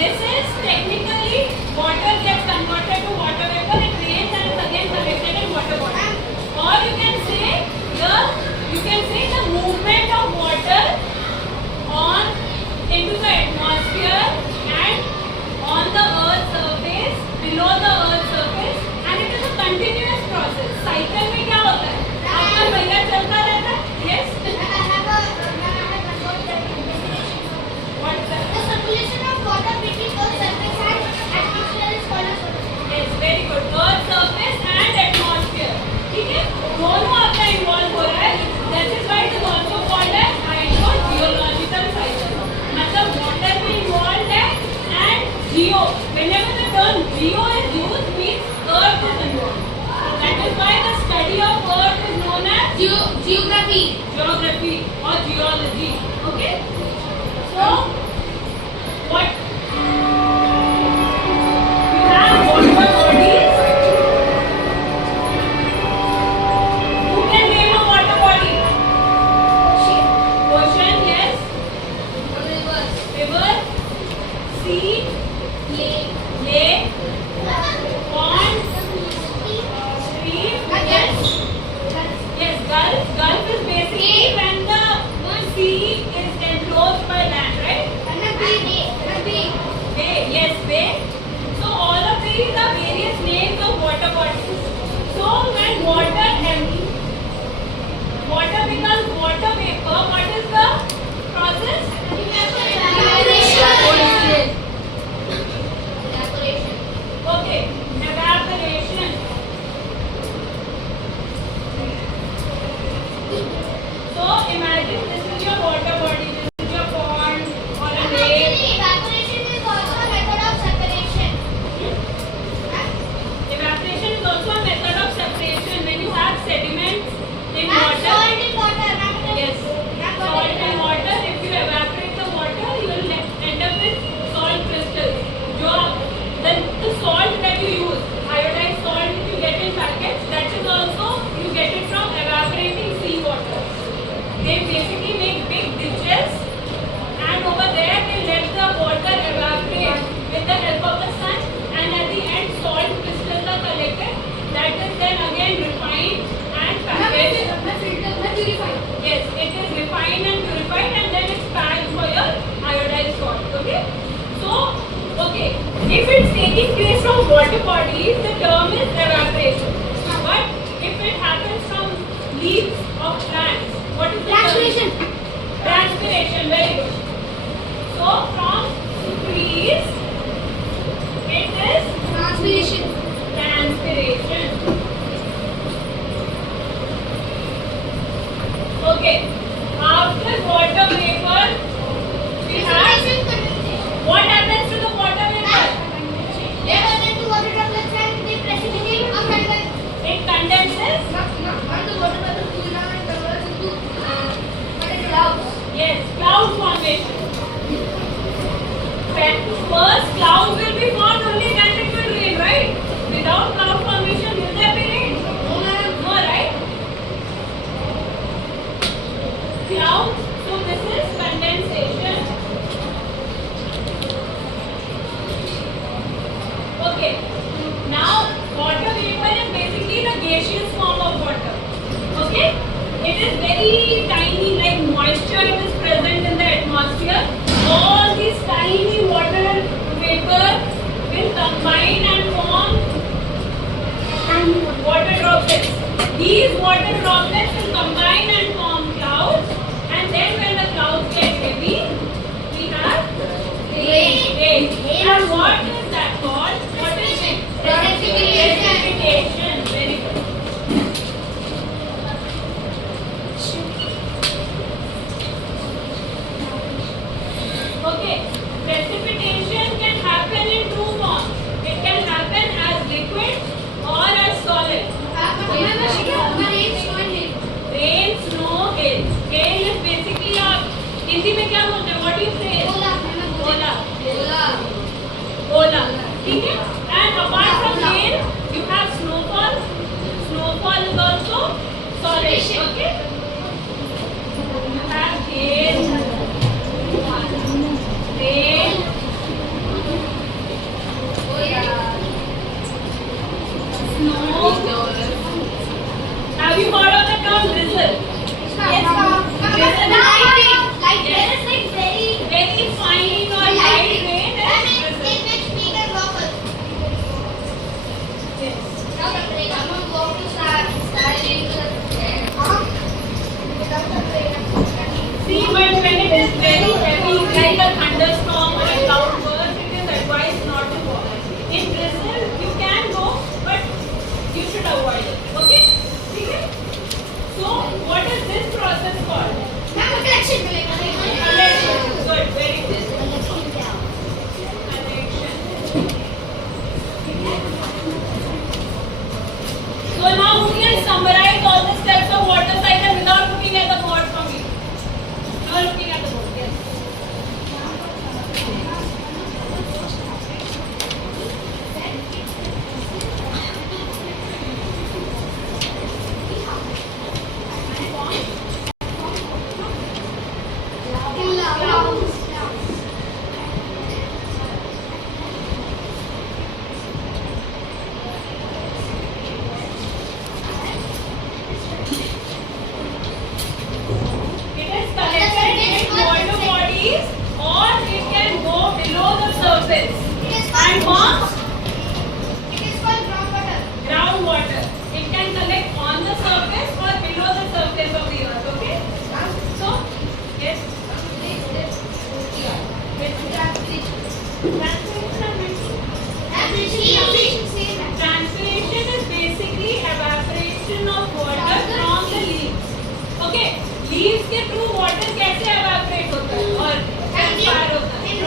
This is technically water gets converted to water vapor. It rains and is again collected in water body. Or you can say the movement of water on into the atmosphere and on the earth's surface, below the earth's surface, and it is a continuous process. Cycle में क्या होता है? आपका पहिया चलता रहता है. Yes. What's that? The circulation of water between Earth's surface and atmosphere is called as water. Yes, very good. Earth's surface and atmosphere. ठीक है? दोनों आपका involve हो रहा है. That is why it is also called as hydrogeological cycle. मतलब water भी involved है and geo. Whenever the term geo is used, means Earth is involved. That is why the study of Earth is known as Geography. Geography or geology. Okay? So, what? We have water bodies. Who can name a water body? Ocean, yes. River, sea, lake, pond, stream, yes. Yes, Gulf is basically when the sea is enclosed by land, right? Bay, yes, bay. So all of these are various names of water bodies. So when water becomes water vapor, what is the process? Okay, evaporation. So imagine this is your water body, this is your pond or a lake. Evaporation is also a method of separation. Evaporation is also a method of separation. When you have sediments in water, Salt in water. yes, salt in water, if you evaporate the water, you will end up with salt crystals. The salt that you use, iodized salt which you get in packets, that is also, you get it from evaporating seawater. They basically make big ditches and over there they let the water evaporate with the help of the sun, and at the end salt crystals are collected. That is then again refined and packaged. Yes, it is refined and purified and then it's packed for your iodized salt. Okay? So, okay, if it's taking place from water bodies, the term is evaporation. But if it happens from leaves of plants, what is the Transpiration. term? Transpiration, very good. So, from trees, it is Transpiration. transpiration. Okay, after water vapor, we have what happens to the water vapor? They turn into water droplets and they precipitate up and down. It condenses. Not the water vapor cools down and converts into clouds. Yes, cloud formation. First, clouds will be formed only then it will rain, right? Without cloud formation, will there be rain? No, right? Clouds. So this is condensation. Okay. Now, water vapor is basically the gaseous form of water. Okay? It is very tiny, like moisture is present in the atmosphere. All these tiny water vapor will combine and form water droplets. These water droplets will combine and form clouds, and then when the clouds get heavy, we have rain. And what is that called? What is it? Precipitation. Very good. Okay, precipitation can happen in two forms. It can happen as liquid or as solid. Rain, snow, hail. Hail is basically Hindi में क्या बोलते हैं? What do you say? ओला. ठीक है? And apart from hail, you So now we can summarize all the steps of water cycle without looking at the board from here. No looking at the board. Yes. It is connected with water bodies or it can go below the surface and form groundwater. It can collect on the surface or below the surface of the earth. Okay? So, yes. Transpiration is basically evaporation of water from the leaves. Okay, leaves के through water कैसे evaporate होता है और transpire होता है?